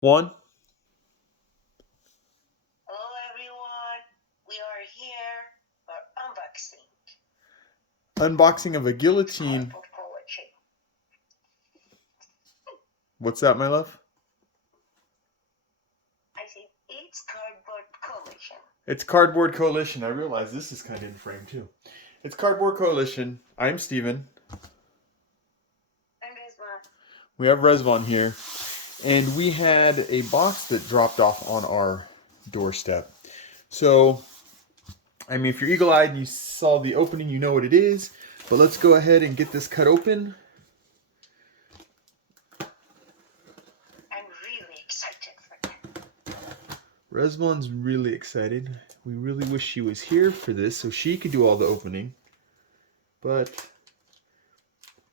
One. Hello everyone, we are here for Unboxing of a guillotine. cardboard collection. What's that, my love? I think it's cardboard collection. It's Cardboard Coalition. I realize this is kind of in frame too. It's Cardboard Coalition. I'm Steven. And this one. We have Resvon here. And we had a box that dropped off on our doorstep. So, I mean, if you're eagle-eyed and you saw the opening, you know what it is. But let's go ahead and get this cut open. I'm really excited for that. Resvon's really excited. We really wish she was here for this so she could do all the opening. But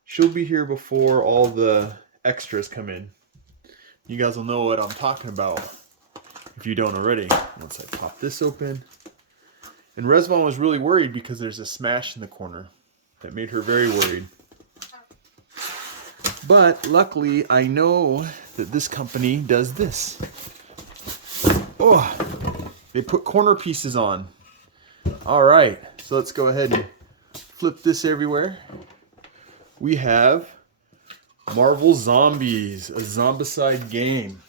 she'll be here before all the extras come in. You guys will know what I'm talking about if you don't already. Once I pop this open. And Resvon was really worried because there's a smash in the corner. That made her very worried. But luckily, I know that this company does this. Oh, they put corner pieces on. All right, so let's go ahead and flip this everywhere. We have Marvel Zombies, a Zombicide game.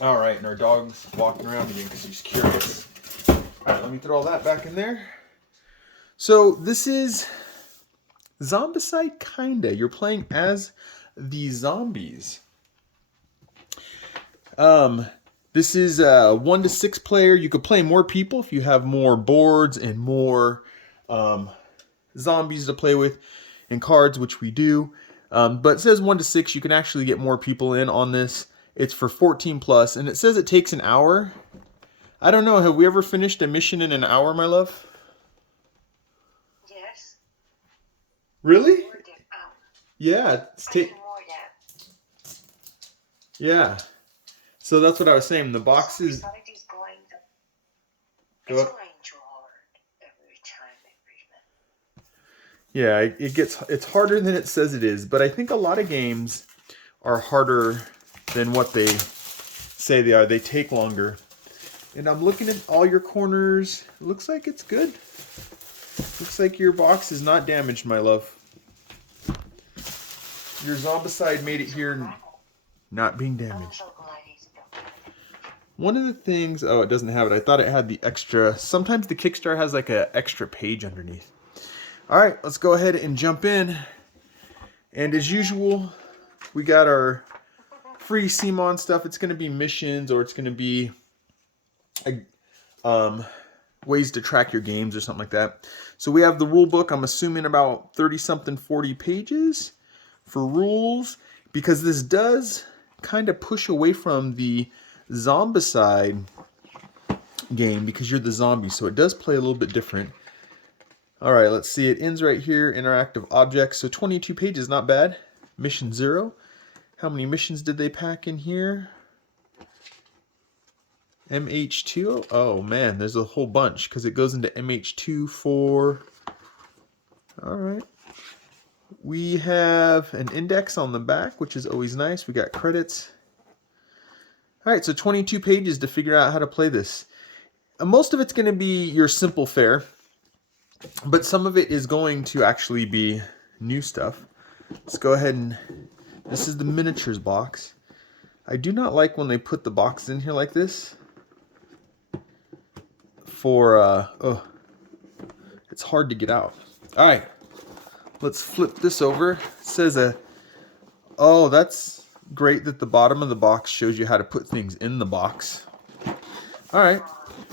All right, and our dog's walking around again because she's curious. All right, let me throw all that back in there. So this is Zombicide, kinda. You're playing as the zombies. This is a 1 to 6 player. You could play more people if you have more boards and more zombies to play with and cards, which we do. But it says 1 to 6. You can actually get more people in on this. It's for 14 plus, and it says it takes an hour. I don't know. Have we ever finished a mission in an hour, my love? Yes. Really? More than hour. Yeah. More than. Yeah. So that's what I was saying. The box is. It's going Go up. too hard every time, Yeah, it's harder than it says it is, but I think a lot of games are harder than what they say they are. They take longer. And I'm looking at all your corners. It looks like it's good. Looks like your box is not damaged, my love. Your Zombicide made it here not being damaged. One of the things, oh, it doesn't have it. I thought it had the extra. Sometimes the Kickstarter has like an extra page underneath. All right, let's go ahead and jump in. And as usual, we got our free CMON stuff. It's going to be missions, or it's going to be ways to track your games or something like that. So we have the rule book. I'm assuming about 30-something, 40 pages for rules, because this does kind of push away from the Zombicide game because you're the zombie, so it does play a little bit different. All right, let's see. It ends right here, interactive objects. So 22 pages, not bad. Mission 0. How many missions did they pack in here? MH2. Oh man, there's a whole bunch because it goes into MH2 for. All right. We have an index on the back, which is always nice. We got credits. All right, so 22 pages to figure out how to play this. Most of it's going to be your simple fare, but some of it is going to actually be new stuff. Let's go ahead and. This is the miniatures box. I do not like when they put the boxes in here like this. It's hard to get out. All right, let's flip this over. It says oh, that's great that the bottom of the box shows you how to put things in the box. All right,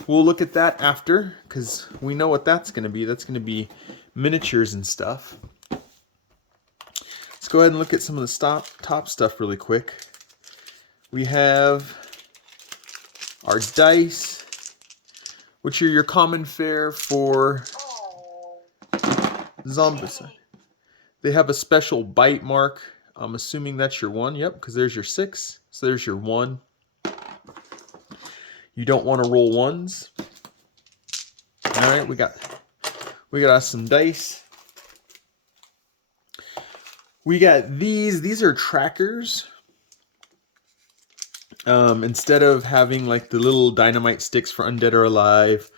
we'll look at that after because we know what that's going to be. That's going to be miniatures and stuff. Let's go ahead and look at some of the top stuff really quick. We have our dice, which are your common fare for Zombicide. They have a special bite mark. I'm assuming that's your 1. Yep, because there's your 6. So there's your 1. You don't want to roll 1s. All right, we got us some dice. We got these. These are trackers. Instead of having like the little dynamite sticks for Undead or Alive,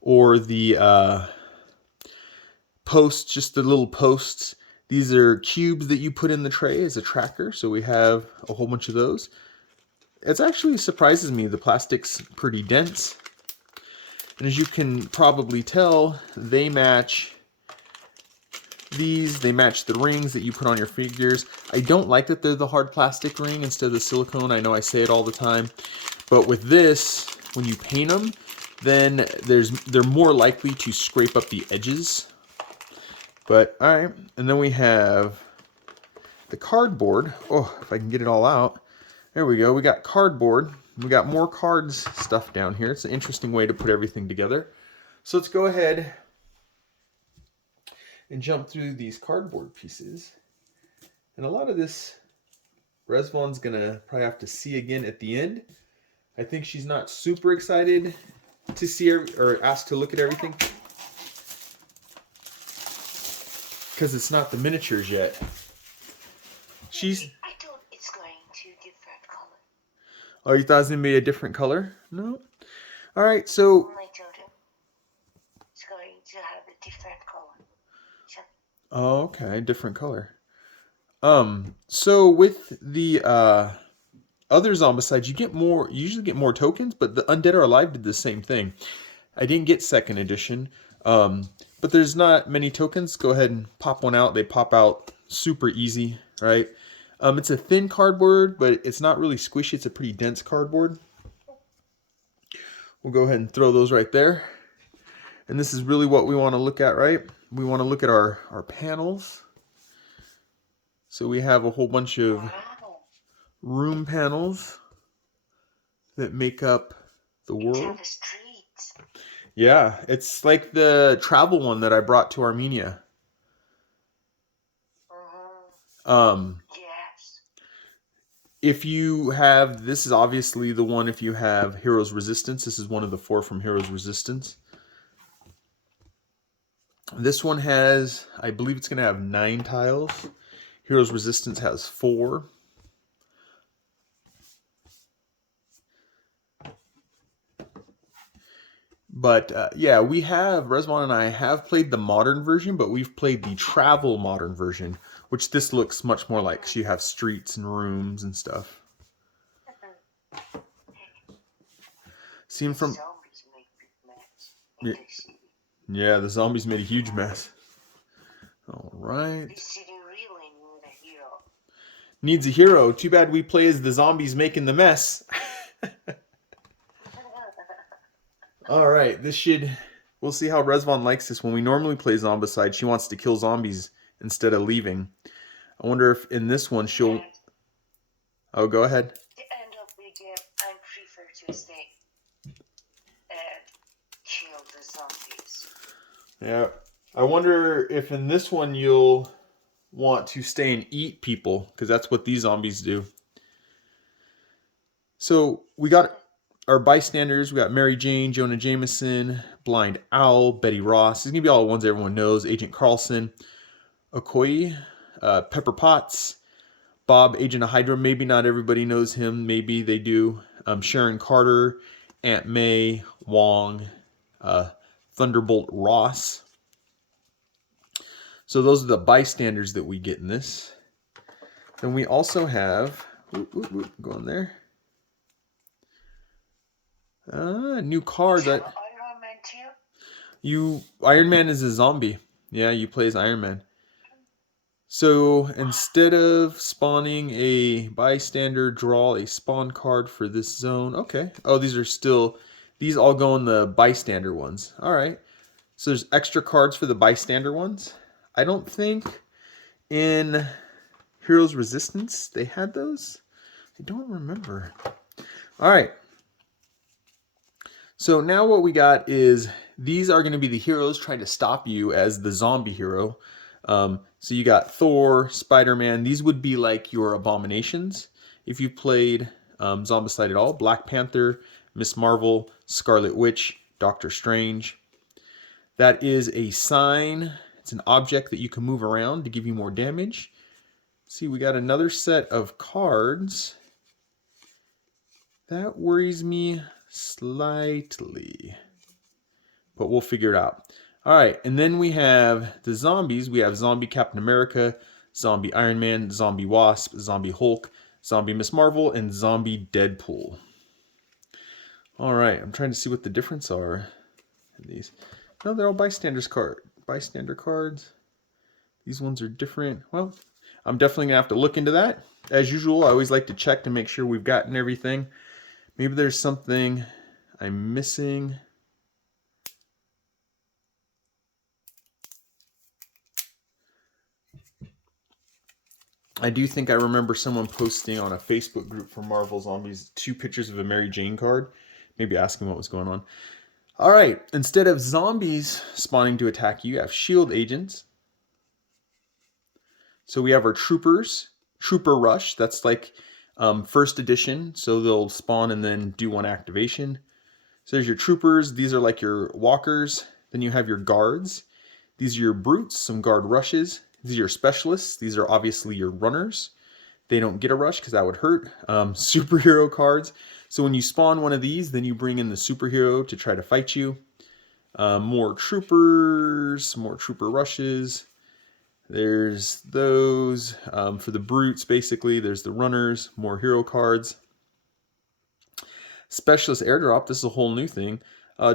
or the posts, just the little posts, these are cubes that you put in the tray as a tracker. So we have a whole bunch of those. It actually surprises me. The plastic's pretty dense. And as you can probably tell, they match these. They match the rings that you put on your figures. I don't like that they're the hard plastic ring instead of the silicone. I know I say it all the time. But with this, when you paint them, then they're more likely to scrape up the edges. But, alright. And then we have the cardboard. Oh, if I can get it all out. There we go. We got cardboard. We got more cards stuff down here. It's an interesting way to put everything together. So let's go ahead and jump through these cardboard pieces. And a lot of this Resvon's gonna probably have to see again at the end. I think she's not super excited to see or asked to look at everything because it's not the miniatures yet. I thought it's going to different color. Oh, you thought it was gonna be a different color? No. All right, so. I told him it's going to have a different color. So, Oh, okay, different color. So with the other Zombicides, you usually get more tokens, but the Undead or Alive did the same thing. I didn't get second edition, but there's not many tokens. Go ahead and pop one out. They pop out super easy, right? It's a thin cardboard, but it's not really squishy. It's a pretty dense cardboard. We'll go ahead and throw those right there. And this is really what we want to look at, right? We want to look at our panels. So we have a whole bunch of wow. room panels that make up the world. It's on the streets. Yeah, it's like the travel one that I brought to Armenia. Yes. If you have, this is obviously the one if you have Heroes Resistance. This is one of the 4 from Heroes Resistance. This one has, I believe it's going to have 9 tiles. Heroes Resistance has 4. But yeah, we have, Resvon and I have played the modern version, but we've played the travel modern version, which this looks much more like. So you have streets and rooms and stuff. Seen from... Zombies make big mess in the city. Yeah, the zombies made a huge mess. All right. The city really needs a hero. Needs a hero. Too bad we play as the zombies making the mess. All right, this should... We'll see how Resvon likes this. When we normally play Zombicide, she wants to kill zombies instead of leaving. I wonder if in this one she'll... Oh, go ahead. The end of the game, I prefer to stay and kill the zombies. Yeah. I wonder if in this one you'll want to stay and eat people, because that's what these zombies do. So we got our bystanders. We got Mary Jane, Jonah Jameson, Blind Owl, Betty Ross. These are going to be all the ones everyone knows. Agent Carlson, Okoye, Pepper Potts, Bob, Agent of Hydra. Maybe not everybody knows him. Maybe they do. Sharon Carter, Aunt May, Wong, Thunderbolt Ross. So those are the bystanders that we get in this. Then we also have... Go on there. New card that Iron Man too? Iron Man is a zombie. Yeah, you play as Iron Man. So instead of spawning a bystander, draw a spawn card for this zone. Okay. Oh, these all go in the bystander ones. All right. So there's extra cards for the bystander ones. I don't think in Heroes Resistance they had those. I don't remember. All right. So now what we got is these are going to be the heroes trying to stop you as the zombie hero. So you got Thor, Spider-Man. These would be like your abominations if you played Zombicide at all. Black Panther, Miss Marvel, Scarlet Witch, Doctor Strange. That is a sign. It's an object that you can move around to give you more damage. See, we got another set of cards. That worries me slightly, but we'll figure it out. All right, and then we have the zombies. We have Zombie Captain America, Zombie Iron Man, Zombie Wasp, Zombie Hulk, Zombie Miss Marvel, and Zombie Deadpool. All right, I'm trying to see what the difference are in these. No, they're all bystander cards. These ones are different. Well, I'm definitely gonna have to look into that. As usual, I always like to check to make sure we've gotten everything. Maybe there's something I'm missing. I do think I remember someone posting on a Facebook group for Marvel Zombies 2 pictures of a Mary Jane card, maybe asking what was going on. All right, instead of zombies spawning to attack you, you have shield agents. So we have our troopers, Trooper Rush. That's like first edition, so they'll spawn and then do one activation. So there's your troopers. These are like your walkers. Then you have your guards. These are your brutes, some guard rushes. These are your specialists. These are obviously your runners. They don't get a rush because that would hurt. Superhero cards. So when you spawn one of these, then you bring in the superhero to try to fight you. More troopers, more trooper rushes. There's those. For the brutes, basically, there's the runners, more hero cards. Specialist airdrop, this is a whole new thing.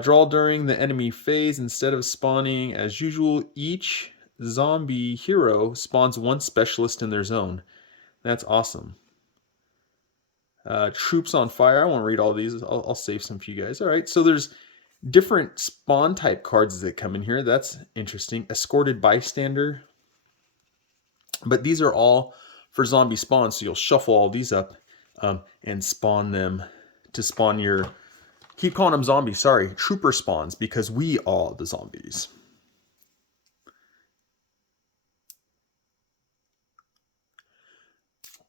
Draw during the enemy phase instead of spawning as usual. Each zombie hero spawns one specialist in their zone. That's awesome. Troops on fire. I won't read all these. I'll save some for you guys. All right, so there's different spawn type cards that come in here. That's interesting. Escorted bystander. But these are all for zombie spawns, so you'll shuffle all these up and spawn them to spawn your... Keep calling them zombies, sorry. Trooper spawns, because we are the zombies.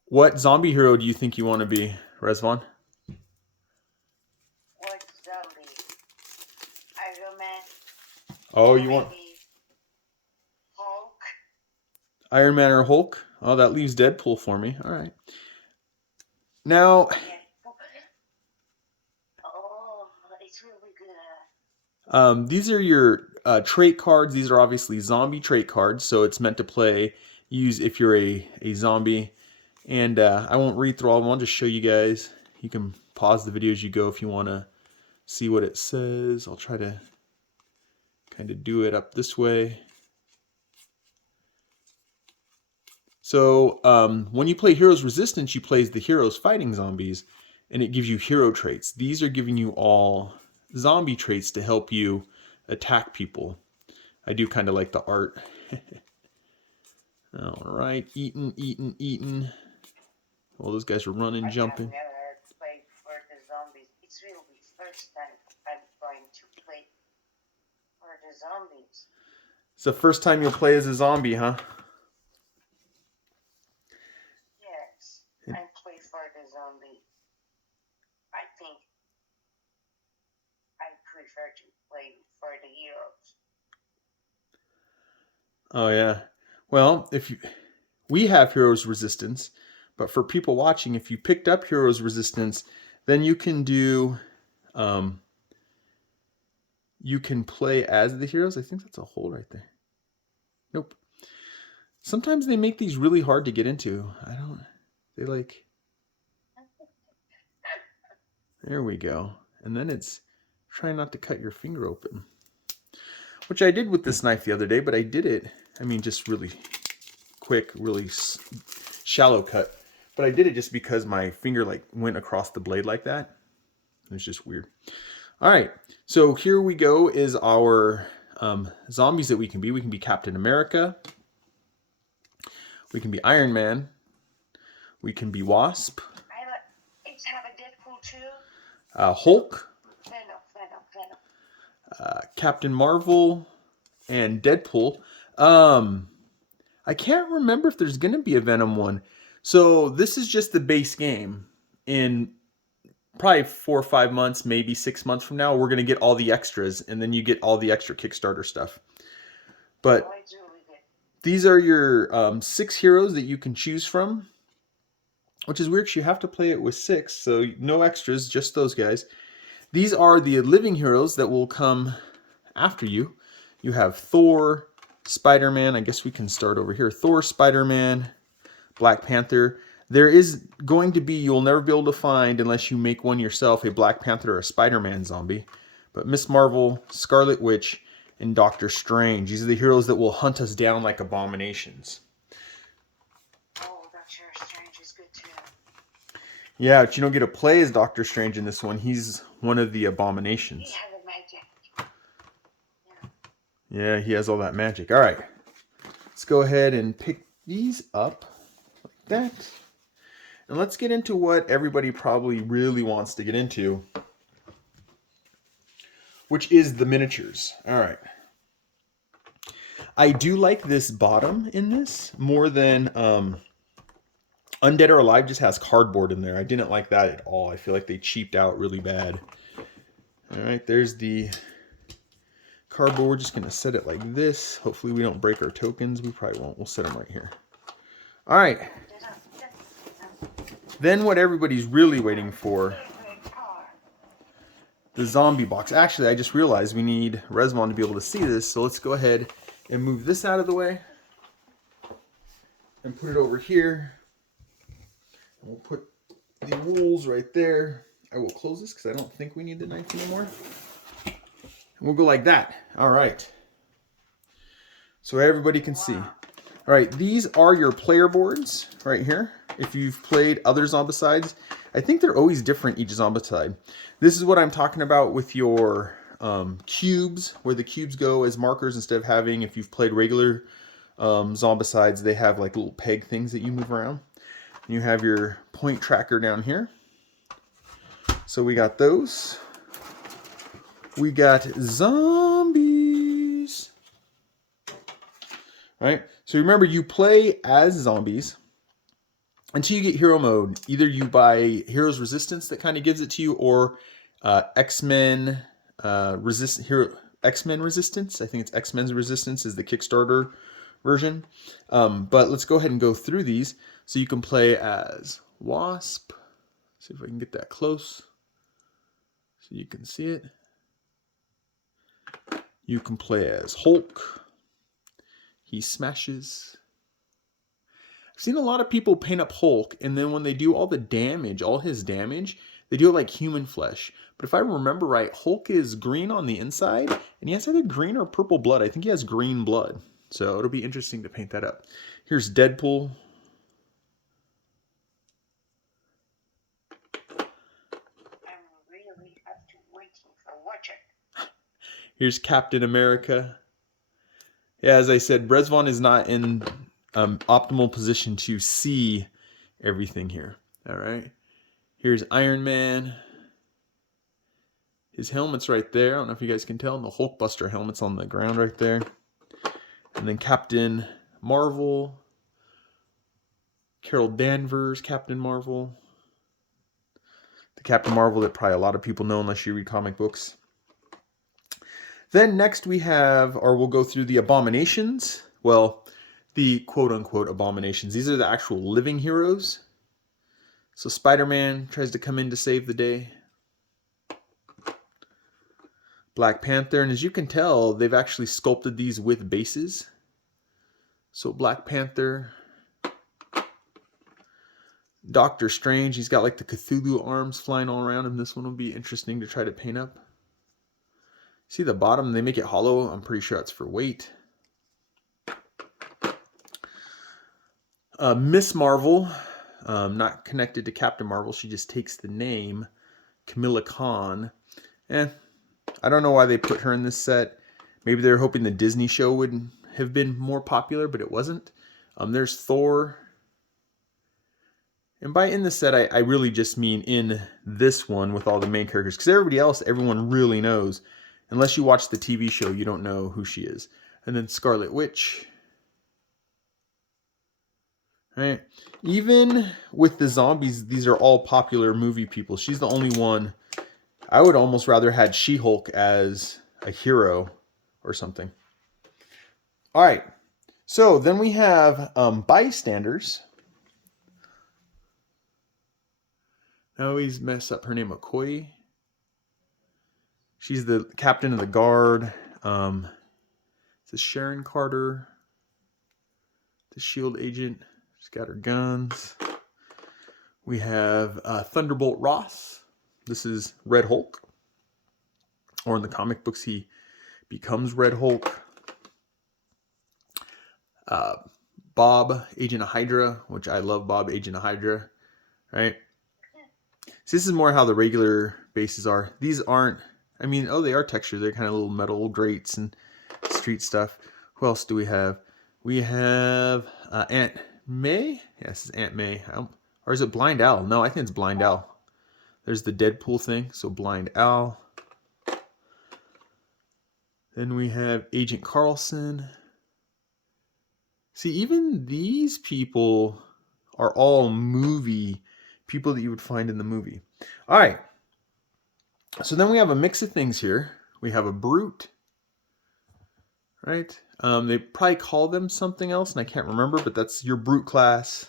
What zombie hero do you think you want to be, Rezvan? What zombie? Iron Man? Oh, you want Hulk? Iron Man or Hulk? Oh, that leaves Deadpool for me. All right. Now... Oh, it's really good. These are your trait cards. These are obviously zombie trait cards, so it's meant to use if you're a zombie. And I won't read through all of them. I'll just show you guys. You can pause the video as you go if you want to see what it says. I'll try to kind of do it up this way. So when you play Heroes Resistance, you play as the heroes fighting zombies, and it gives you hero traits. These are giving you all zombie traits to help you attack people. I do kind of like the art. All right, eating. All those guys are running, jumping. I've never played for the zombies. It's really the first time I'm going to play for the zombies. It's the first time you'll play as a zombie, huh? Yes, I play for the zombie. I think I prefer to play for the heroes. Oh yeah. Well, we have Heroes Resistance, but for people watching, if you picked up Heroes Resistance, then you can do you can play as the heroes. I think that's a hole right there. Nope. Sometimes they make these really hard to get into. They like... There we go. And then it's trying not to cut your finger open. Which I did with this knife the other day, but I did it, just really quick, really shallow cut. But I did it just because my finger went across the blade like that. It was just weird. All right, so here we go is our zombies that we can be. We can be Captain America. We can be Iron Man. We can be Wasp. It's have a Deadpool too. Hulk. Venom. Captain Marvel and Deadpool. I can't remember if there's going to be a Venom one. So this is just the base game. In probably 4 or 5 months, maybe 6 months from now, we're going to get all the extras, and then you get all the extra Kickstarter stuff. But these are your 6 heroes that you can choose from. which is weird because you have to play it with 6, so no extras, just those guys. These are the living heroes that will come after you. You have Thor, Spider-Man. I guess we can start over here. Thor, Spider-Man, Black Panther. There is going to be, you'll never be able to find, unless you make one yourself, a Black Panther or a Spider-Man zombie. But Miss Marvel, Scarlet Witch, and Doctor Strange. These are the heroes that will hunt us down like abominations. Oh, Doctor Strange is good too. Yeah, but you don't get to play as Doctor Strange in this one. He's one of the abominations. He has a magic. Yeah, he has all that magic. All right. Let's go ahead and pick these up like that. And let's get into what everybody probably really wants to get into, which is the miniatures. All right. I do like this bottom in this more than Undead or Alive just has cardboard in there. I didn't like that at all. I feel like they cheaped out really bad. All right, there's the cardboard. We're just going to set it like this. Hopefully we don't break our tokens. We probably won't. We'll set them right here. All right. Then what everybody's really waiting for, the zombie box. Actually, I just realized we need Resmon to be able to see this, so let's go ahead and move this out of the way and put it over here. And we'll put the rules right there. I will close this because I don't think we need the knife anymore. And we'll go like that. All right. So everybody can see. All right, these are your player boards right here. If you've played other Zombicides, I think they're always different each Zombicide. This is what I'm talking about with your cubes, where the cubes go as markers instead of having, if you've played regular Zombicides, they have like little peg things that you move around. You have your point tracker down here. So we got those. We got zombies. Right? So remember, you play as zombies until you get hero mode. Either you buy Heroes Resistance that kind of gives it to you, or X-Men X-Men Resistance. I think it's X-Men's Resistance is the Kickstarter version. But let's go ahead and go through these. So you can play as Wasp. See if I can get that close so you can see it. You can play as Hulk. He smashes. I've seen a lot of people paint up Hulk, and then when they do all the damage, all his damage, they do it like human flesh. But if I remember right, Hulk is green on the inside, and he has either green or purple blood. I think he has green blood. So it'll be interesting to paint that up. Here's Deadpool. I'm really have to waiting for watching. Here's Captain America. Yeah, as I said, Resvon is not in optimal position to see everything here. All right. Here's Iron Man. His helmet's right there. I don't know if you guys can tell. And the Hulkbuster helmet's on the ground right there. And then Captain Marvel. Carol Danvers, Captain Marvel. The Captain Marvel that probably a lot of people know unless you read comic books. Then next we have, or we'll go through the abominations. Well, the quote-unquote abominations. These are the actual living heroes. So Spider-Man tries to come in to save the day. Black Panther, and as you can tell, they've actually sculpted these with bases. So Black Panther. Doctor Strange, he's got like the Cthulhu arms flying all around him. This one will be interesting to try to paint up. See the bottom, they make it hollow. I'm pretty sure that's for weight. Miss Marvel, not connected to Captain Marvel. She just takes the name. Camilla Khan. I don't know why they put her in this set. Maybe they were hoping the Disney show would have been more popular, but it wasn't. There's Thor. And by in the set, I really just mean in this one with all the main characters. Because everybody else, everyone really knows. Unless you watch the TV show, you don't know who she is. And then Scarlet Witch. Right. Even with the zombies, these are all popular movie people. She's the only one. I would almost rather had She-Hulk as a hero or something. All right. So then we have bystanders. I always mess up her name, Okoye. She's the captain of the guard. This is Sharon Carter, the SHIELD agent. She's got her guns. We have Thunderbolt Ross. This is Red Hulk. Or in the comic books, he becomes Red Hulk. Bob, Agent of Hydra, which I love Bob, Agent of Hydra. Right? So this is more how the regular bases are. These aren't, I mean, oh, they are textured. They're kind of little metal grates and street stuff. Who else do we have? We have Aunt May. Yeah, this is Aunt May. Or is it Blind Owl? No, I think it's Blind Owl. There's the Deadpool thing. So Blind Owl. Then we have Agent Carlson. See, even these people are all movie people that you would find in the movie. All right. So then we have a mix of things here. We have a Brute. Right? They probably call them something else, and I can't remember, but that's your Brute class.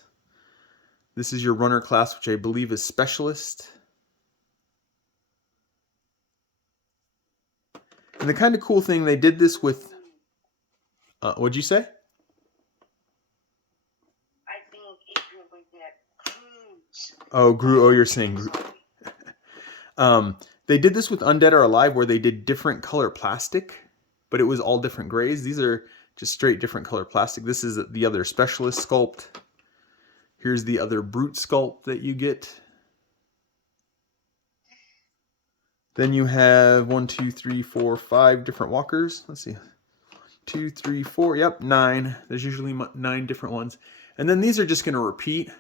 This is your Runner class, which I believe is Specialist. And the kind of cool thing, they did this with... what'd you say? I think it will get Groot. Oh, Groot. Oh, you're saying Groot. They did this with Undead or Alive, where they did different color plastic, but it was all different grays. These are just straight different color plastic. This is the other Specialist sculpt. Here's the other Brute sculpt that you get. Then you have 1, 2, 3, 4, 5 different walkers. Let's see. 2, 3, 4. Yep, 9. There's usually 9 different ones. And then these are just going to repeat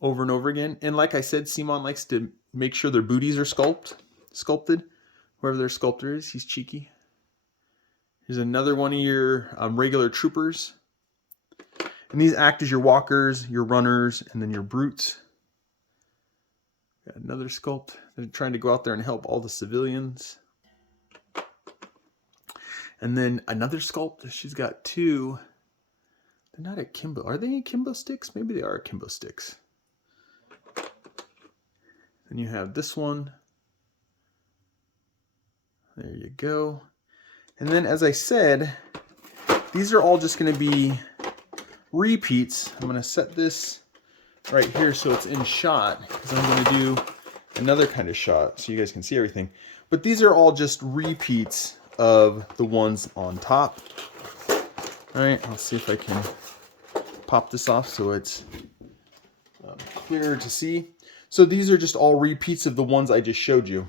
over and over again. And like I said, CMON likes to make sure their booties are sculpted. Whoever their sculptor is, he's cheeky. Here's another one of your regular troopers. And these act as your walkers, your runners, and then your brutes. Got another sculpt. They're trying to go out there and help all the civilians. And then another sculpt. She's got 2. They're not akimbo. Are they akimbo sticks? Maybe they are akimbo sticks. Then you have this one. There you go. And then, as I said, these are all just going to be repeats. I'm going to set this right here so it's in shot, because I'm going to do another kind of shot so you guys can see everything. But these are all just repeats of the ones on top. All right, I'll see if I can pop this off so it's clearer to see. So these are just all repeats of the ones I just showed you.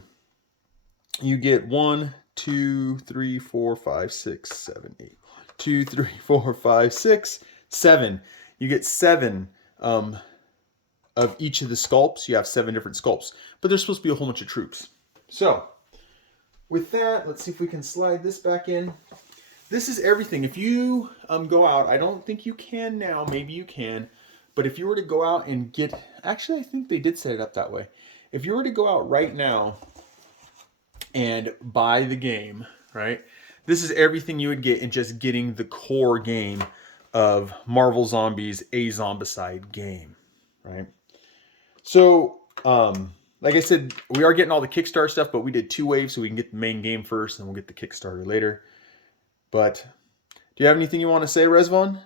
You get 1, 2, 3, 4, 5, 6, 7, 8. 2, 3, 4, 5, 6, 7. You get 7 of each of the sculpts. You have 7 different sculpts, but there's supposed to be a whole bunch of troops. So with that, let's see if we can slide this back in. This is everything. If you go out, I don't think you can now, maybe you can, but if you were to go out and get, actually I think they did set it up that way. If you were to go out right now and buy the game, right? This is everything you would get in just getting the core game of Marvel Zombies, a Zombicide game, right? So, like I said, we are getting all the Kickstarter stuff, but we did 2 waves so we can get the main game first, and we'll get the Kickstarter later. But do you have anything you want to say, Rezvan?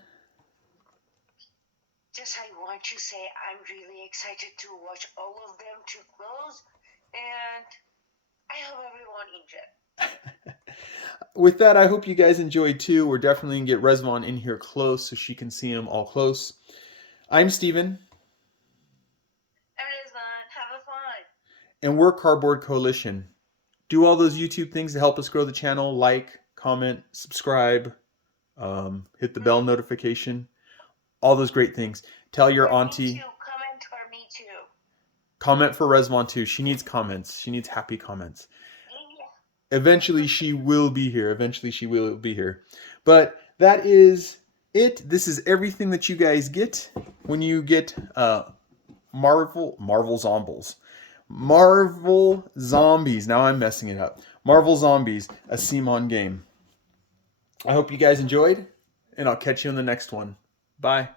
Just I want to say I'm really excited to watch all of them to close, and I hope everyone enjoyed. With that, I hope you guys enjoyed too. We're definitely going to get Rezvan in here close so she can see him all close. I'm Steven. Have a fun. And we're Cardboard Coalition. Do all those YouTube things to help us grow the channel. Like, comment, subscribe, hit the bell notification. All those great things. Tell your auntie. Me too. Comment for me too. Comment for Rezvan too. She needs comments. She needs happy comments. Eventually she will be here. Eventually she will be here. But that is it. This is everything that you guys get when you get Marvel Zombies. Marvel Zombies. Now I'm messing it up. Marvel Zombies, a CMON game. I hope you guys enjoyed, and I'll catch you in the next one. Bye.